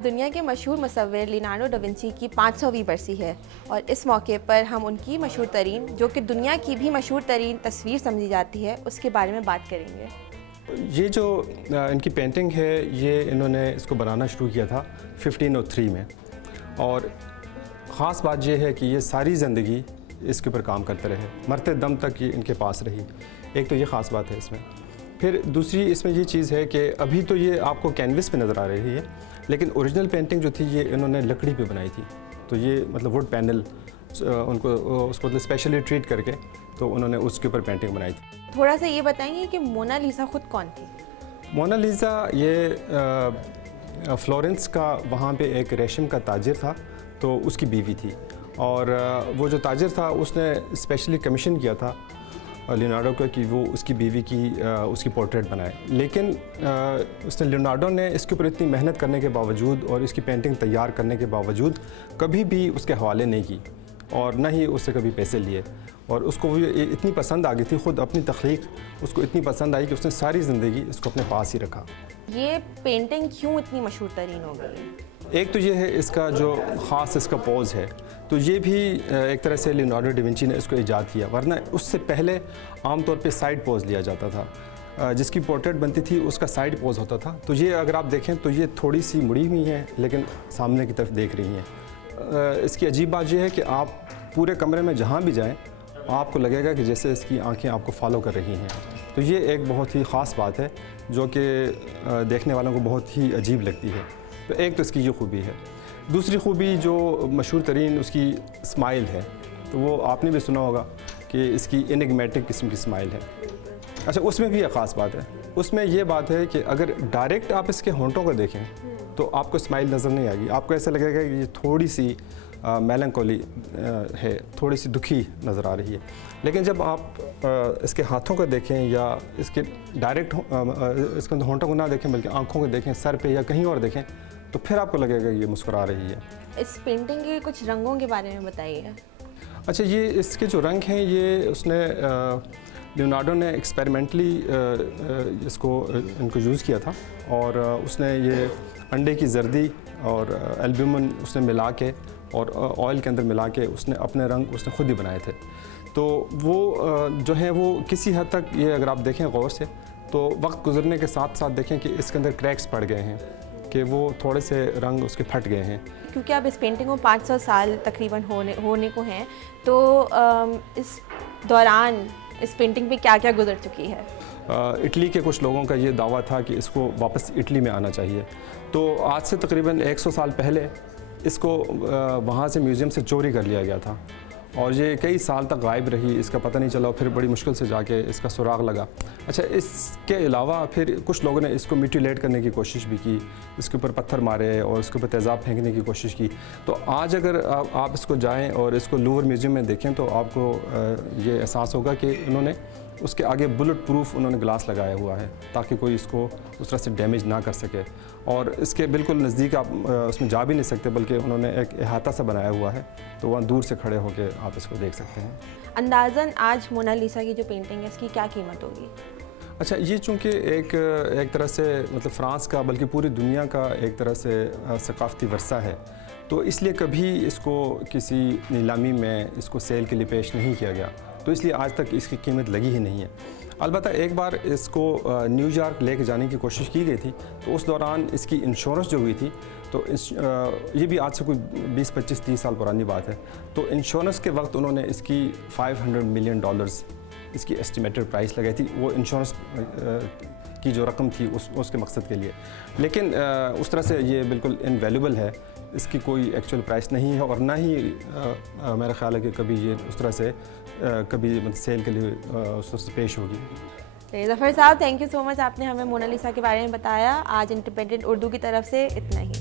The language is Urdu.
دنیا کے مشہور مصور لیونارڈو دا ونسی کی 500ویں برسی ہے اور اس موقع پر ہم ان کی مشہور ترین، جو کہ دنیا کی بھی مشہور ترین تصویر سمجھی جاتی ہے، اس کے بارے میں بات کریں گے۔ یہ جو ان کی پینٹنگ ہے، یہ انہوں نے اس کو بنانا شروع کیا تھا 1503 میں، اور خاص بات یہ ہے کہ یہ ساری زندگی اس کے اوپر کام کرتے رہے، مرتے دم تک یہ ان کے پاس رہی۔ ایک تو یہ خاص بات ہے اس میں۔ پھر دوسری اس میں یہ چیز ہے کہ ابھی تو یہ آپ کو کینوس پہ نظر آ رہی ہے، لیکن اوریجنل پینٹنگ جو تھی یہ انہوں نے لکڑی پہ بنائی تھی۔ تو یہ مطلب ووڈ پینل ان کو اس کو اسپیشلی ٹریٹ کر کے تو انہوں نے اس کے اوپر پینٹنگ بنائی تھی۔ تھوڑا سا یہ بتائیں گے کہ مونا لیزا خود کون تھی؟ مونا لیزا یہ فلورنس کا وہاں پہ ایک ریشم کا تاجر تھا، تو اس کی بیوی تھی، اور وہ جو تاجر تھا اس نے اسپیشلی کمیشن کیا تھا لیونارڈو کو کہ وہ اس کی بیوی کی اس کی پورٹریٹ بنائے، لیکن اس نے لیونارڈو نے اس کے اوپر اتنی محنت کرنے کے باوجود اور اس کی پینٹنگ تیار کرنے کے باوجود کبھی بھی اس کے حوالے نہیں کی اور نہ ہی اس سے کبھی پیسے لیے، اور اس کو وہ اتنی پسند آ گئی تھی، خود اپنی تخلیق اس کو اتنی پسند آئی کہ اس نے ساری زندگی اس کو اپنے پاس ہی رکھا۔ یہ پینٹنگ کیوں اتنی مشہور ترین ہو گئی؟ ایک تو یہ ہے اس کا جو خاص اس کا پوز ہے، تو یہ بھی ایک طرح سے لیونارڈو ڈا ونچی نے اس کو ایجاد کیا، ورنہ اس سے پہلے عام طور پہ سائیڈ پوز لیا جاتا تھا۔ جس کی پورٹریٹ بنتی تھی اس کا سائیڈ پوز ہوتا تھا، تو یہ اگر آپ دیکھیں تو یہ تھوڑی سی مڑی ہوئی ہیں لیکن سامنے کی طرف دیکھ رہی ہیں۔ اس کی عجیب بات یہ ہے کہ آپ پورے کمرے میں جہاں بھی جائیں آپ کو لگے گا کہ جیسے اس کی آنکھیں آپ کو فالو کر رہی ہیں، تو یہ ایک بہت ہی خاص بات ہے جو کہ دیکھنے والوں کو بہت ہی عجیب لگتی ہے۔ تو ایک تو اس کی یہ خوبی ہے۔ دوسری خوبی جو مشہور ترین اس کی اسمائل ہے، تو وہ آپ نے بھی سنا ہوگا کہ اس کی انگمیٹک قسم کی اسمائل ہے۔ اچھا، اس میں بھی ایک خاص بات ہے، اس میں یہ بات ہے کہ اگر ڈائریکٹ آپ اس کے ہونٹوں کو دیکھیں تو آپ کو اسمائل نظر نہیں آئے گی، آپ کو ایسا لگے گا کہ یہ تھوڑی سی میلنکولی ہے، تھوڑی سی دکھی نظر آ رہی ہے، لیکن جب آپ اس کے ہاتھوں کو دیکھیں یا اس کے ڈائریکٹ اس کے ہونٹوں کو نہ دیکھیں بلکہ آنکھوں کو دیکھیں، سر پہ یا کہیں اور دیکھیں، تو پھر آپ کو لگے گا کہ یہ مسکرا رہی ہے۔ اس پینٹنگ کے کچھ رنگوں کے بارے میں بتائیے۔ اچھا، یہ اس کے جو رنگ ہیں، یہ اس نے لیونارڈو نے ایکسپیریمنٹلی اس کو ان کو یوز کیا تھا، اور اس نے یہ انڈے کی زردی اور البیومن اس نے ملا کے اور آئل کے اندر ملا کے اس نے اپنے رنگ اس نے خود ہی بنائے تھے۔ تو وہ جو ہیں وہ کسی حد تک، یہ اگر آپ دیکھیں غور سے تو وقت گزرنے کے ساتھ ساتھ دیکھیں کہ اس کے اندر کریکس پڑ گئے ہیں، کہ وہ تھوڑے سے رنگ اس کے پھٹ گئے ہیں۔ کیونکہ اب اس پینٹنگ کو 500 سال تقریباً ہونے کو ہیں، تو اس دوران اس پینٹنگ پہ کیا کیا گزر چکی ہے؟ اٹلی کے کچھ لوگوں کا یہ دعویٰ تھا کہ اس کو واپس اٹلی میں آنا چاہیے، تو آج سے تقریباً 100 سال پہلے اس کو وہاں سے میوزیم سے چوری کر لیا گیا تھا، اور یہ کئی سال تک غائب رہی، اس کا پتہ نہیں چلا، پھر بڑی مشکل سے جا کے اس کا سراغ لگا۔ اچھا، اس کے علاوہ پھر کچھ لوگوں نے اس کو میوٹیلیٹ کرنے کی کوشش بھی کی، اس کے اوپر پتھر مارے اور اس کے اوپر تیزاب پھینکنے کی کوشش کی۔ تو آج اگر آپ اس کو جائیں اور اس کو لوور میوزیم میں دیکھیں تو آپ کو یہ احساس ہوگا کہ انہوں نے اس کے آگے بلٹ پروف انہوں نے گلاس لگایا ہوا ہے تاکہ کوئی اس کو اس طرح سے ڈیمیج نہ کر سکے، اور اس کے بالکل نزدیک آپ اس میں جا بھی نہیں سکتے، بلکہ انہوں نے ایک احاطہ سا بنایا ہوا ہے، تو وہاں دور سے کھڑے ہو کے آپ اس کو دیکھ سکتے ہیں۔ اندازاً آج مونا لیزا کی جو پینٹنگ ہے اس کی کیا قیمت ہوگی؟ اچھا، یہ چونکہ ایک طرح سے مطلب فرانس کا بلکہ پوری دنیا کا ایک طرح سے ثقافتی ورثہ ہے، تو اس لیے کبھی اس کو کسی نیلامی میں اس کو سیل کے لیے پیش نہیں کیا گیا، تو اس لیے آج تک اس کی قیمت لگی ہی نہیں ہے۔ البتہ ایک بار اس کو نیو یارک لے کے جانے کی کوشش کی گئی تھی، تو اس دوران اس کی انشورنس جو ہوئی تھی، تو یہ بھی آج سے کوئی 20 25 30 سال پرانی بات ہے، تو انشورنس کے وقت انہوں نے اس کی $500 ملین اس کی ایسٹیمیٹڈ پرائس لگائی تھی، وہ انشورنس کی جو رقم تھی اس کے مقصد کے لیے، لیکن اس طرح سے یہ بالکل انویلیبل ہے، اس کی کوئی ایکچوئل پرائس نہیں ہے، اور نہ ہی میرا خیال ہے کہ کبھی یہ اس طرح سے کبھی سیل کے لیے اس طرح سے پیش ہوگی۔ ظفر صاحب، تھینک یو سو مچ، آپ نے ہمیں مونا لیزا کے بارے میں بتایا۔ آج انڈیپینڈنٹ اردو کی طرف سے اتنا ہی۔